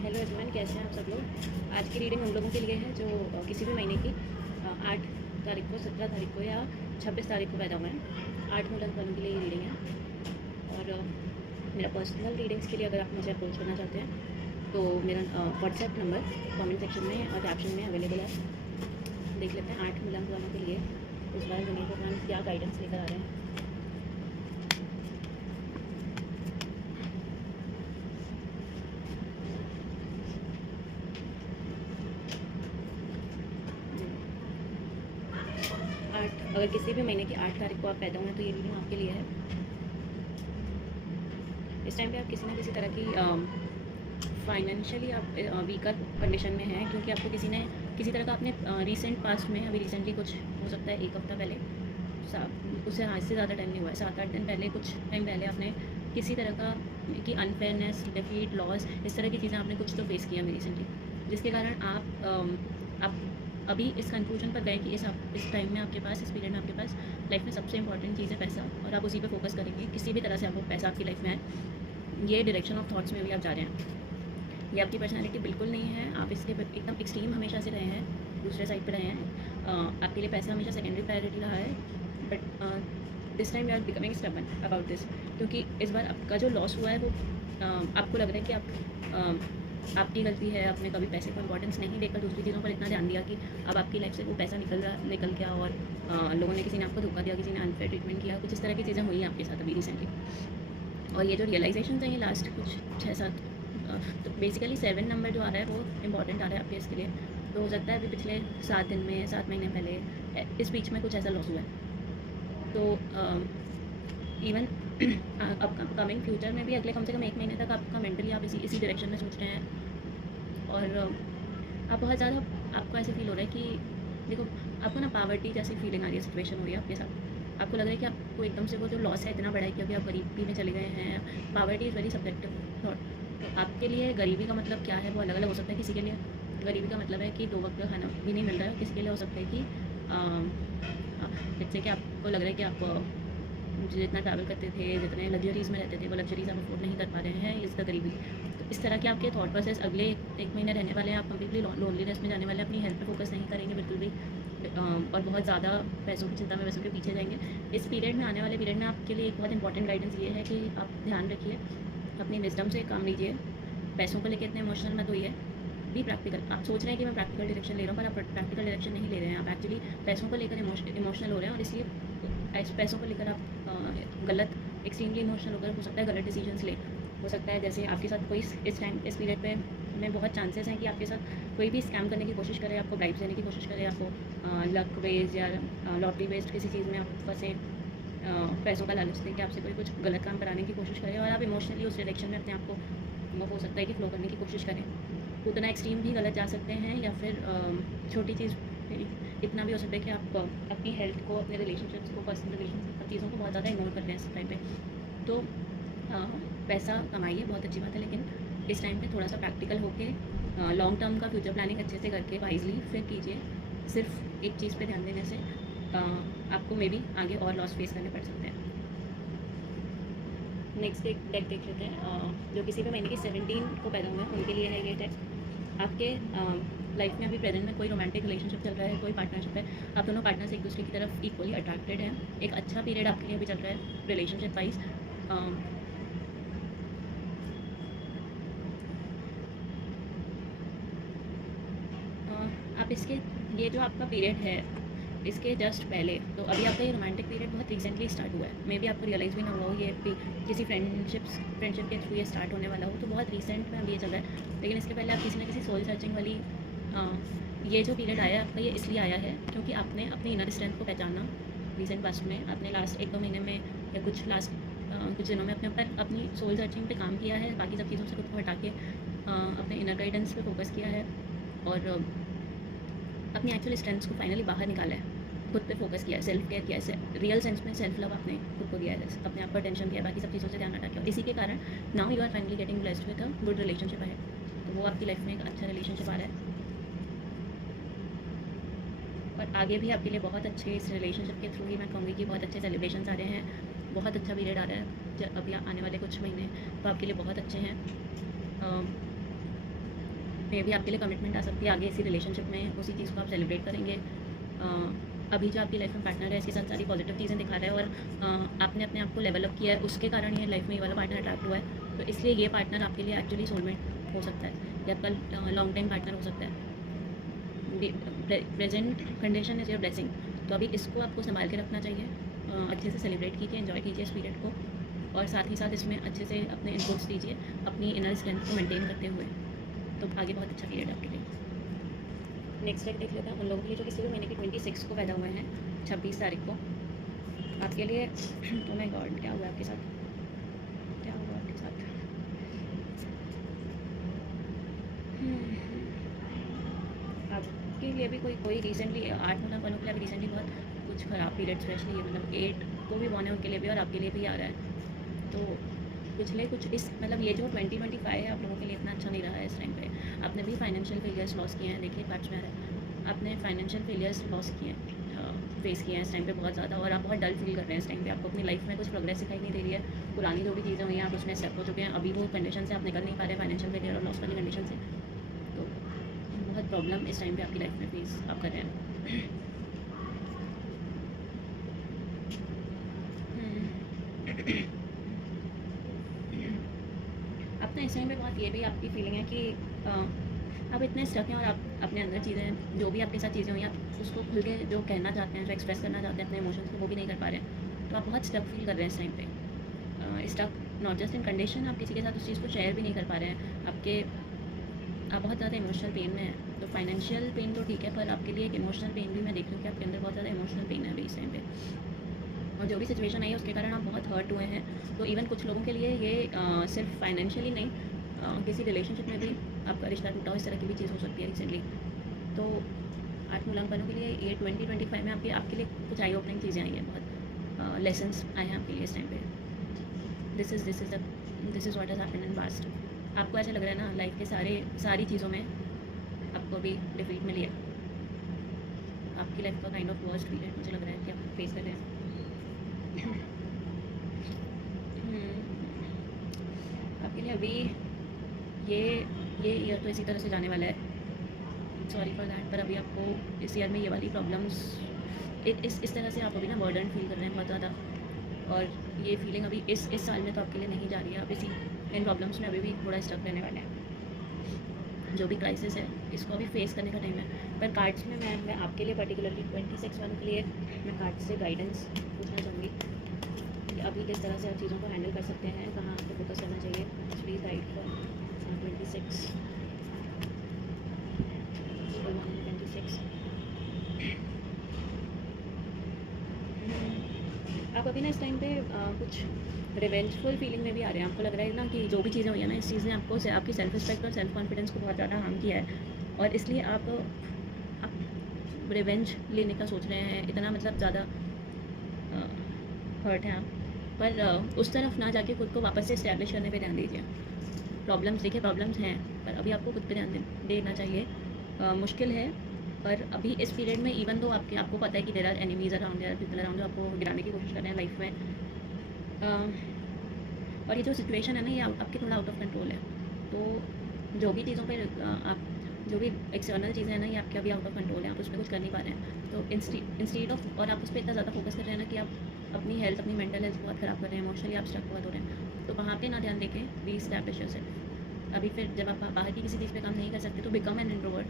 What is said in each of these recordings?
Hello everyone, कैसे हैं आप सब लोग। आज की रीडिंग उन लोगों के लिए है जो किसी भी महीने की 8 तारीख को, 17 तारीख को या 26 तारीख को पैदा हुए हैं। 8 मूलक वालों के लिए ये रीडिंग है। और मेरा पर्सनल रीडिंग्स के लिए अगर आप मुझे अप्रोच करना चाहते हैं तो मेरा व्हाट्सएप नंबर कमेंट सेक्शन में और कैप्शन में अवेलेबल है। देख लेते हैं 8 मूलक वालों के लिए इस बार गणेश भगवान क्या गाइडेंस लेकर आ रहे हैं। अगर किसी भी महीने की 8 तारीख को आप पैदा हुए हैं तो ये रीडिंग आपके लिए है। इस टाइम पे आप किसी न किसी तरह की फाइनेंशियली आप वीकर कंडीशन में हैं, क्योंकि आपको किसी तरह का अपने रिसेंट पास्ट में, अभी रिसेंटली कुछ हो सकता है 1 हफ्ता पहले, उससे आज से ज़्यादा टाइम नहीं हुआ है, 7-8 दिन पहले, कुछ टाइम पहले आपने किसी तरह का कि अनफेयरनेस, डिफीट, लॉस, इस तरह की चीज़ें आपने कुछ तो फेस किया अभी रिसेंटली, जिसके कारण आप अभी इस कंक्लूजन पर गए कि इस टाइम में आपके पास, इस पीरियड में आपके पास लाइफ में सबसे इंपॉर्टेंट चीज़ है पैसा, और आप उसी पे फोकस करेंगे। किसी भी तरह से आपको पैसा आपकी लाइफ में आए, ये डायरेक्शन ऑफ थॉट्स में भी आप जा रहे हैं। ये आपकी पर्सनैलिटी बिल्कुल नहीं है। आप इसके एकदम एक्सट्रीम हमेशा से रहे हैं, दूसरे साइड पर रहे हैं। आपके लिए पैसा हमेशा सेकेंडरी प्रायोरिटी रहा है, but this time you are becoming stubborn about this, क्योंकि इस बार आपका जो लॉस हुआ है वो आपको लग रहा है कि आपकी गलती है। आपने कभी पैसे को इंपॉर्टेंस नहीं देकर दूसरी चीज़ों पर इतना ध्यान दिया कि अब आपकी लाइफ से वो पैसा निकल गया, और लोगों ने, किसी ने आपको धोखा दिया, किसी ने अनफेयर ट्रीटमेंट किया, कुछ इस तरह की चीज़ें हुई हैं आपके साथ अभी रिसेंटली। और ये जो रियलाइजेशन हैं ये लास्ट कुछ 6-7, तो बेसिकली 7 नंबर जो आ रहा है वो इम्पॉर्टेंट आ रहा है आपके इसके लिए। तो हो सकता है अभी पिछले 7 दिन में, 7 महीने पहले, इस बीच में कुछ ऐसा लॉस हुआ है। तो इवन अब कमिंग फ्यूचर में भी अगले कम से कम 1 महीने तक आपका मेंटली आप इसी डायरेक्शन में सोच रहे हैं। और आप बहुत ज़्यादा, आपको ऐसे फील हो रहा है कि देखो, आपको ना पावर्टी जैसी फीलिंग आ रही है, सिचुएशन हो रही है आपके साथ। आपको लग रहा है कि आपको एकदम से वो जो लॉस है इतना बड़ा है कि अभी आप गरीबी में चले गए हैं। Poverty is very subjective thought. तो आपके लिए गरीबी का मतलब क्या है वो अलग अलग हो सकता है। किसी के लिए गरीबी का मतलब है कि 2 वक्त का खाना भी नहीं मिल रहा है। किसी के लिए हो सकता है कि जैसे कि आपको लग रहा है कि आप जितना ट्रैवल करते थे, जितने लग्जरीज़ में रहते थे, वो लग्जरीज़ आप अफोर्ड नहीं कर पा रहे हैं, इस गरीबी। तो इस तरह के आपके थॉट प्रोसेस अगले 1 महीने रहने वाले हैं। आप कम्प्लीटली लोनलीनेस में जाने वाले हैं, अपनी हेल्थ पे फोकस नहीं करेंगे बिल्कुल भी, और बहुत ज़्यादा पैसों की चिंता में पैसों के पीछे जाएंगे। इस पीरियड में, आने वाले पीरियड में आपके लिए एक बहुत इंपॉर्टेंट गाइडेंस ये है कि आप ध्यान रखिए, अपनी विजडम से काम लीजिए, पैसों को लेकर इतने इमोशनल मत होइए, बी प्रैक्टिकल। आप सोच रहे हैं कि मैं प्रैक्टिकल डायरेक्शन ले रहा हूँ, पर आप प्रैक्टिकल डायरेक्शन नहीं ले रहे हैं। आप एक्चुअली पैसों को लेकर इमोशनल हो रहे हैं, और इसलिए पैसों को लेकर आप गलत, एक्सट्रीमली इमोशनल होकर हो सकता है गलत डिसीजंस ले। हो सकता है जैसे आपके साथ कोई इस पीरियड पे में बहुत चांसेस हैं कि आपके साथ कोई भी स्कैम करने की कोशिश करे, आपको ब्राइब देने की कोशिश करे, आपको लक बेस्ड या लॉटरी बेस्ड किसी चीज़ में आप फंसे, पैसों का लालच दे के आपसे कोई कुछ गलत काम कराने की कोशिश करे, और आप इमोशनली उस डायरेक्शन में अपने आप को, हो सकता है कि फ्लो करने की कोशिश करें। उतना एक्सट्रीम भी गलत जा सकते हैं, या फिर छोटी चीज़ इतना भी हो सकता है कि आप अपनी हेल्थ को, अपने रिलेशनशिप्स को, पर्सनल रिलेशनशिप चीज़ों को बहुत ज़्यादा इग्नोर कर रहे हैं इस टाइम पे। तो पैसा कमाइए, बहुत अच्छी बात है, लेकिन इस टाइम पे थोड़ा सा प्रैक्टिकल होके, लॉन्ग टर्म का फ्यूचर प्लानिंग अच्छे से करके वाइजली फिर कीजिए। सिर्फ एक चीज़ पे ध्यान देने से आपको मे बी आगे और लॉस फेस करने पड़ सकते हैं। नेक्स्ट डेक देख लेते हैं। जो किसी भी महीने की 17 को पैदा हुए हैं उनके लिए है ये डेक। आपके लाइफ में अभी प्रेजेंट में कोई रोमांटिक रिलेशनशिप चल रहा है, कोई पार्टनरशिप है, आप दोनों पार्टनर्स एक दूसरे की तरफ इक्वली अट्रैक्टेड हैं। एक अच्छा पीरियड आपके लिए अभी चल रहा है रिलेशनशिप वाइज। आप इसके, ये जो आपका पीरियड है इसके जस्ट पहले, तो अभी आपका ये रोमांटिक पीरियड बहुत रिसेंटली स्टार्ट हुआ है। मे बी आपको रियलाइज़ भी ना हुआ हो, ये किसी फ्रेंडशिप के थ्रू ये स्टार्ट होने वाला हो, तो बहुत रिसेंट में अभी ये चल रहा है। लेकिन इसके पहले आप किसी न किसी सोल सर्चिंग वाली, ये जो पीरियड आया आपका, ये इसलिए आया है क्योंकि आपने अपनी इनर स्ट्रेंथ को पहचाना रिसेंट पास्ट में। आपने लास्ट 1-2 महीने में या कुछ दिनों में अपने ऊपर अपनी सोल सर्चिंग पे काम किया है, बाकी सब चीज़ों से खुद को हटा के अपने इनर गाइडेंस पे फोकस किया है, और अपनी एक्चुअल स्ट्रेंथ्स को फाइनली बाहर निकाला है, खुद पे फोकस किया है, सेल्फ केयर किया है, रियल सेंस में सेल्फ लव आपने खुद को दिया है, अपने आप पर टेंशन दिया है, बाकी सब चीज़ों से ध्यान हटा के। और इसी के कारण now you are finally getting blessed with a good relationship है। तो वो आपकी लाइफ में एक अच्छा रिलेशनशिप आ रहा है, और आगे भी आपके लिए बहुत अच्छे, इस रिलेशनशिप के थ्रू ही मैं कहूँगी कि बहुत अच्छे सेलिब्रेशंस आ रहे हैं, बहुत अच्छा पीरियड आ रहा है। अभी आने वाले कुछ महीने तो आपके लिए बहुत अच्छे हैं। मे भी आपके लिए कमिटमेंट आ सकती है आगे इसी रिलेशनशिप में, उसी चीज़ को आप सेलिब्रेट करेंगे। अभी जो आपकी लाइफ में पार्टनर है इसके साथ सारी पॉजिटिव चीज़ें दिखा रहा है और आपने अपने आप को लेवल अप किया है, उसके कारण ये लाइफ में ये वाला पार्टनर अट्रैक्ट हुआ है। तो इसलिए ये पार्टनर आपके लिए एक्चुअली सोलमेट हो सकता है या आपका लॉन्ग टाइम पार्टनर हो सकता है। Present condition is your blessing. तो अभी इसको आपको संभाल के रखना चाहिए, अच्छे से सेलिब्रेट कीजिए, एंजॉय कीजिए इस पीरियड को, और साथ ही साथ इसमें अच्छे से अपने इनपुट्स दीजिए अपनी इनर स्ट्रेंथ को मेंटेन करते हुए। तो आगे बहुत अच्छा पीरियड है आपके लिए। नेक्स्ट एक देख लेते हैं उन लोगों के लिए जो किसी भी महीने की 26 को पैदा हुए हैं, 26 तारीख को आपके लिए। ओ माय गॉड, क्या हुआ आपके साथ, क्या हुआ आपके साथ? आपके लिए भी कोई रिसेंटली 8 मतलब वालों के लिए अभी रिसेंटली बहुत कुछ ख़राब पीरियड, स्पेशली ये मतलब 8 को भी बने उनके लिए भी और आपके लिए भी आ रहा है। तो पिछले कुछ इस मतलब ये जो 2025 है आप लोगों के लिए इतना अच्छा नहीं रहा है इस टाइम पे। आपने भी फाइनेंशियल फेलियर्स लॉस किए हैं, देखिए कार्ड्स में आ रहा है, आपने फाइनेंशियल फेलियर्स लॉस किए हैं, फेस किए हैं इस टाइम पे बहुत ज़्यादा, और आप बहुत डल फील कर रहे हैं इस टाइम पे। आपको अपनी लाइफ में कुछ प्रोग्रेस दिखाई नहीं दे रही है, पुरानी जो भी चीज़ें हुई हैं आप उसमें स्टेप हो चुके हैं, अभी वो कंडीशन से आप निकल नहीं पा रहे फाइनेंशियल फेलियर और लॉस वाली कंडीशन से। तो बहुत प्रॉब्लम इस टाइम पे आपकी लाइफ में फेस आप कर रहे हैं। अपना इस टाइम पे बहुत ये भी आपकी फीलिंग है कि आप इतने स्टक हैं और आप अपने अंदर चीज़ें जो भी आपके साथ चीज़ें हुई आप उसको खुल के जो कहना चाहते हैं, जो एक्सप्रेस करना चाहते हैं अपने इमोशंस को, वो भी नहीं कर पा रहे हैं। तो आप बहुत स्टक फील कर रहे हैं इस टाइम पे। Stuck not just in condition, आप किसी के साथ उस चीज़ को शेयर भी नहीं कर पा रहे हैं। आप बहुत ज़्यादा इमोशनल पेन में हैं। तो फाइनेंशियल पेन तो ठीक है, पर आपके लिए एक इमोशनल पेन भी मैं देख रही हूँ कि आपके अंदर बहुत ज़्यादा इमोशनल पेन है अभी इस टाइम पे, और जो भी सिचुएशन आई है उसके कारण आप बहुत हर्ट हुए हैं। तो इवन कुछ लोगों के लिए ये सिर्फ फाइनेंशियली नहीं, किसी रिलेशनशिप में भी आपका रिश्ता टूटा हो, इस तरह की भी चीज़ हो सकती है रिसेंटली। तो 8 मूलांकनों के लिए ये 2025 में आपके लिए कुछ आई ओपनिंग चीज़ें आई हैं, बहुत लेसन्स आए हैं आपके लिए इस टाइम पे। This is what has happened in past. आपको ऐसा लग रहा है ना लाइफ के सारी चीज़ों में आपको अभी डिफीट मिली है। आपकी लाइफ का काइंड ऑफ वर्स्ट पीरियड मुझे लग रहा है कि आप फेस कर रहे हैं। आपके लिए अभी ये ईयर तो इसी तरह से जाने वाला है, सॉरी फॉर दैट, पर अभी आपको इस ईयर में ये वाली प्रॉब्लम्स इस तरह से आप अभी ना बर्डन फील कर रहे हैं बहुत ज़्यादा, और ये फीलिंग अभी इस साल में तो आपके लिए नहीं जा रही है। आप इन प्रॉब्लम्स में अभी भी थोड़ा स्टक रहने वाले हैं। जो भी क्राइसिस है इसको अभी फेस करने का टाइम है। पर कार्ड्स में मैं आपके लिए पर्टिकुलरली 26 वालों के लिए मैं कार्ड्स से गाइडेंस पूछना चाहूँगी कि अभी किस तरह से आप चीज़ों को हैंडल कर सकते हैं, कहाँ आपको फोकस करना चाहिए। प्लीज़ गाइड फॉर 26 आप अभी ना इस टाइम पे कुछ रिवेंजफुल फीलिंग में भी आ रहे हैं। आपको लग रहा है ना कि जो भी चीज़ें हुई है ना, इस चीज़ ने आपकी सेल्फ रिस्पेक्ट और सेल्फ कॉन्फिडेंस को बहुत ज़्यादा हार्म किया है, और इसलिए आप रिवेंज लेने का सोच रहे हैं। इतना मतलब ज़्यादा हर्ट हैं आप, पर उस तरफ ना जाके खुद को वापस से इस्टेब्लिश करने पे ध्यान दीजिए। प्रॉब्लम्स हैं, पर अभी आपको खुद पे ध्यान देना चाहिए। मुश्किल है, पर अभी इस पीरियड में इवन तो आपको पता है कि there are enemies around, there are people around जो आपको गिराने की कोशिश कर रहे हैं लाइफ में, और ये जो सिचुएशन है ना ये आपके थोड़ा आउट ऑफ कंट्रोल है। तो जो भी चीज़ों पे आप जो भी एक्सटर्नल चीज़ें हैं ना ये आपके अभी आउट ऑफ कंट्रोल है, आप उस पर कुछ कर नहीं पा रहे हैं। तो इंस्टीड ऑफ, और आप उस पर इतना ज़्यादा फोकस कर रहे हैं ना कि आप अपनी हेल्थ, अपनी मेंटल हेल्थ बहुत ख़राब कर रहे हैं, इमोशनली आप स्ट्रक बहुत हो रहे हैं। तो वहाँ पे ना ध्यान देके री एस्टैब्लिश योरसेल्फ। अभी फिर जब आप बाहर की किसी चीज़ पे काम नहीं कर सकते तो become an introvert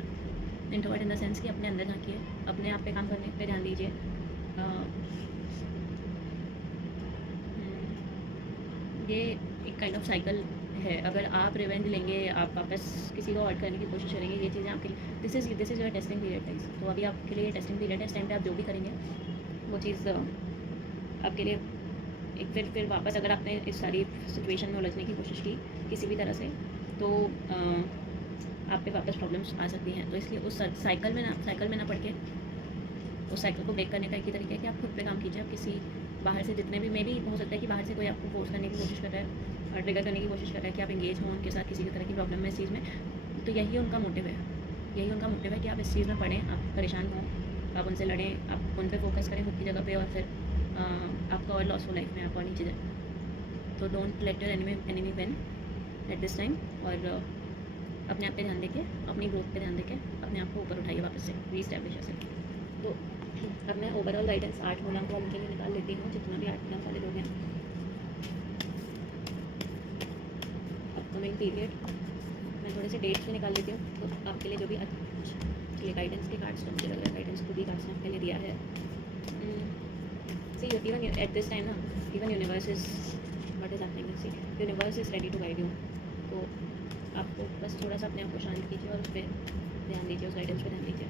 in the sense कि अपने अंदर झाँकिए, अपने आप पे काम करने पे ध्यान दीजिए। ये एक काइंड ऑफ साइकिल है। अगर आप रिवेंज लेंगे, आप वापस किसी को हर्ट करने की कोशिश करेंगे, ये चीज़ें आपके लिए this is your testing period guys. तो अभी आपके लिए टेस्टिंग पीरियड है। इस टाइम पे आप जो भी करेंगे वो चीज़ आपके लिए एक फिर वापस, अगर आपने इस सारी सिचुएशन में उलझने की कोशिश की किसी भी तरह से, तो आप पे वापस प्रॉब्लम्स आ सकती हैं। तो इसलिए उस साइकिल में ना पड़ के उस साइकिल को ब्रेक करने का एक ही तरीका है कि आप खुद पे काम कीजिए। आप किसी बाहर से जितने भी मे भी हो सकता है कि बाहर से कोई आपको फोर्स करने की कोशिश कर रहा है और ट्रिगर करने की कोशिश कर रहा है कि आप एंगेज हों उनके साथ किसी भी तरह की प्रॉब्लम में इस चीज़ में, तो यही उनका मोटिव है कि आप इस चीज़ में पढ़ें, आप परेशान हों, आप उनसे लड़ें, आप उन पर फोकस करें खुद की जगह पे, और फिर आपका और लॉस हो लाइफ में, आप और नीचे जाए। तो don't let your enemy win at this time. और अपने आप पे ध्यान देके, अपनी ग्रोथ पे ध्यान देके अपने आप को ऊपर उठाइए वापस से, रीस्टैब्लिश ऐसे। तो अब मैं ओवरऑल गाइडेंस 8 मूलांक वालों के लिए निकाल लेती हूँ, जितना भी 8 मूलांक वाले लोग हैं। अपकमिंग पीरियड मैं थोड़े से डेट्स भी निकाल लेती हूँ, तो आपके लिए जो भी ये गाइडेंस के कार्ड्स, तो मुझे लग रहा है गाइडेंस खुद ही कार्ड्स ने आपके लिए दिया है। See even at this time ना, even universe is what is happening, see universe is ready to guide you. तो आपको बस थोड़ा सा अपने आप को शांत कीजिए और उस पर ध्यान दीजिए, उस गाइडेंस पे ध्यान दीजिए।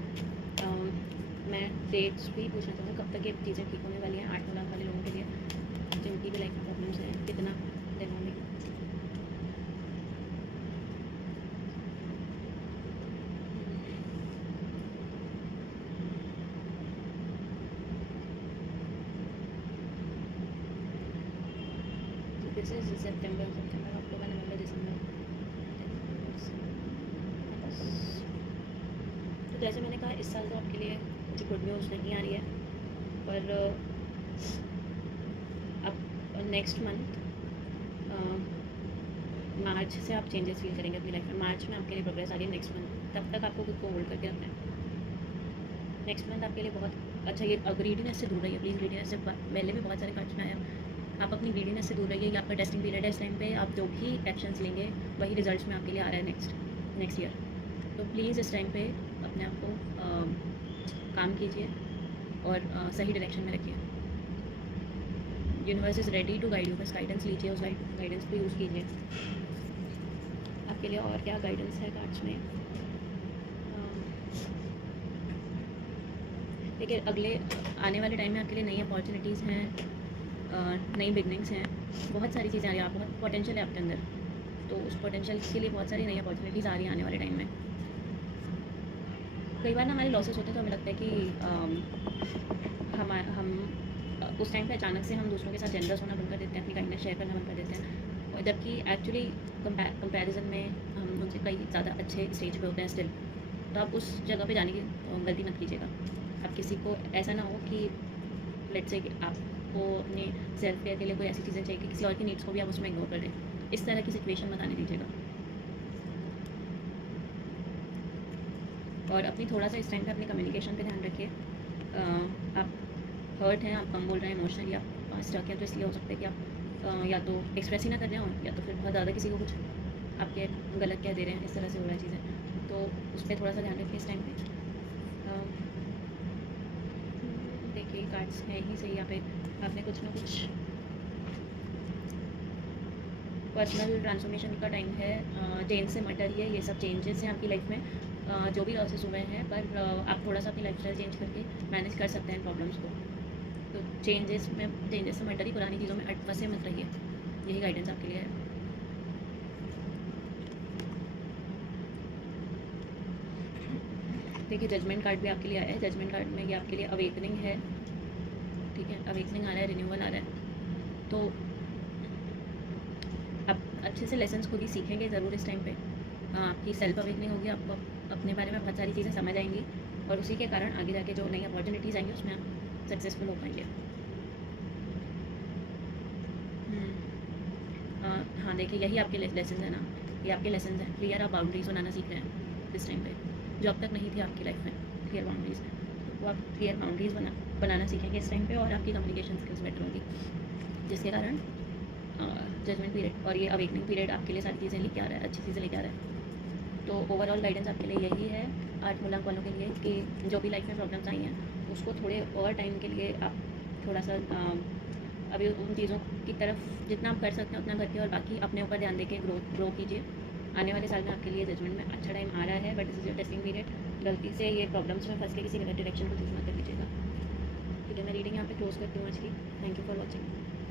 मैं डेट्स भी पूछना चाहूँगी कब तक ये चीज़ें ठीक होने वाली हैं 8 मूलांक वाले लोगों के लिए, जिनकी भी लाइफ में प्रॉब्लम्स हैं, कितना दिन होंगे। दिस इज सितंबर, अक्टूबर, नवंबर, दिसंबर। तो जैसे मैंने कहा, इस साल तो आपके लिए कुछ गुड न्यूज़ नहीं आ रही है, पर अब नेक्स्ट मंथ मार्च से आप चेंजेस फील करेंगे अपनी लाइफ में। मार्च में आपके लिए प्रोग्रेस आ रही है, नेक्स्ट मंथ। तब तक आपको खुद को होल्ड करके रखना है। नेक्स्ट मंथ आपके लिए बहुत अच्छा, ये ग्रीडीनेस से दूर रहिए प्लीज़। ग्रीडीनेस से पहले भी बहुत सारे कार्ड्स में आया, आप अपनी ग्रीडीनेस से दूर रहिए। ये आपका टेस्टिंग पीरियड है, इस टाइम पे आप जो भी एक्शंस लेंगे वही रिजल्ट्स में आपके लिए आ रहा है नेक्स्ट ईयर। तो प्लीज़ इस टाइम पे अपने आप को काम कीजिए और सही डायरेक्शन में रखिए। Universe is ready to guide you, बस गाइडेंस लीजिए, उस गाइडेंस को यूज़ कीजिए। आपके लिए और क्या गाइडेंस है कार्ड्स में? देखिए, अगले आने वाले टाइम में आपके लिए नई अपॉर्चुनिटीज़ हैं, नई बिगनिंग्स हैं, बहुत सारी चीज़ें आ रही हैं। आप बहुत पोटेंशियल है आपके अंदर, तो उस पोटेंशियल के लिए बहुत सारी नई अपॉर्चुनिटीज़ आ रही हैं आने वाले टाइम में। कई बार ना हमारे लॉसेस होते हैं तो हमें लगता है कि हम उस टाइम पे अचानक से हम दूसरों के साथ जेनरस होना बंद कर देते हैं, अपनी काइंडनेस शेयर करना बंद कर देते हैं, और जबकि एक्चुअली कंपैरिजन में हम उनसे कई ज़्यादा अच्छे स्टेज पे होते हैं स्टिल। तो आप उस जगह पे जाने की गलती मत कीजिएगा। आप किसी को ऐसा ना हो कि लेट्स से आपको अपने सेल्फ केयर के लिए कोई ऐसी चीज़ें चाहिए कि किसी और की नीड्स को भी आप उसमें इग्नोर कर दें। इस तरह की सिचुएशन मत आने दीजिएगा। और अपनी थोड़ा सा इस टाइम पे अपनी कम्युनिकेशन पे ध्यान रखिए। आप हर्ट हैं, आप कम बोल रहे हैं इमोशनली, आप पास जाके, तो इसलिए हो सकता है कि आप या तो एक्सप्रेस ही ना कर रहे हो, या तो फिर बहुत ज़्यादा किसी को कुछ आपके गलत कह दे रहे हैं। इस तरह से हो रहा है चीज़ें, तो उस पर थोड़ा सा ध्यान रखिए इस टाइम पे। देखिए, कार्ड्स हैं ही सही यहाँ पे। आपने कुछ ना कुछ पर्सनल ट्रांसफॉर्मेशन का टाइम है। चेंज से मत डरिए, ये सब चेंजेस हैं आपकी लाइफ में। जो भी लॉसेस हुए हैं, पर आप थोड़ा सा अपनी लाइफस्टाइल चेंज करके मैनेज कर सकते हैं प्रॉब्लम्स को। तो चेंजेस से मत डरिए, पुरानी चीज़ों में फंसे मत रहिए। यही गाइडेंस आपके लिए है। देखिए, जजमेंट कार्ड भी आपके लिए आया है। जजमेंट कार्ड में ये आपके लिए अवेकनिंग है, ठीक है, अवेकनिंग आ रहा है, रिन्यूअल आ रहा है। तो आप अच्छे से लेसन्स खुद ही सीखेंगे ज़रूर इस टाइम पे। आपकी सेल्फ अवेकनिंग होगी, आपको अपने बारे में बहुत सारी चीज़ें समझ आएंगी, और उसी के कारण आगे जाके जो नई अपॉर्चुनिटीज़ आएंगी उसमें आप सक्सेसफुल हो पाएंगे। हाँ, देखिए, यही आपके लेसन है ना, ये आपके लेसन हैं। क्लियर आप बाउंड्रीज बनाना सीख रहे हैं इस टाइम पे, जो अब तक नहीं थी आपकी लाइफ में। क्लियर बाउंड्रीज, वो आप क्लियर बाउंड्रीज बनाना सीखेंगे इस टाइम पे, और आपकी कम्युनिकेशन स्किल्स बेटर होगी, जिसके कारण जजमेंट पीरियड और ये अवेकनिंग पीरियड आपके लिए सारी चीज़ें लेके आ रहा है, अच्छी चीज़ें लेके आ रहा है। तो ओवरऑल गाइडेंस आपके लिए यही है 8 मूलांक वालों के लिए, कि जो भी लाइफ में प्रॉब्लम्स आई हैं उसको थोड़े और टाइम के लिए आप थोड़ा सा अभी उन चीज़ों की तरफ जितना आप कर सकते हैं उतना करके, और बाकी अपने ऊपर ध्यान देके ग्रो कीजिए। आने वाले साल में आपके लिए जजमेंट में अच्छा टाइम आ रहा है, but this is your testing period. गलती से ये प्रॉब्लम्स में फंस के किसी गलत डायरेक्शन को चूज मत कर लीजिएगा। ठीक है, मैं रीडिंग यहाँ पे क्लोज करती हूँ आज की। Thank you for watching.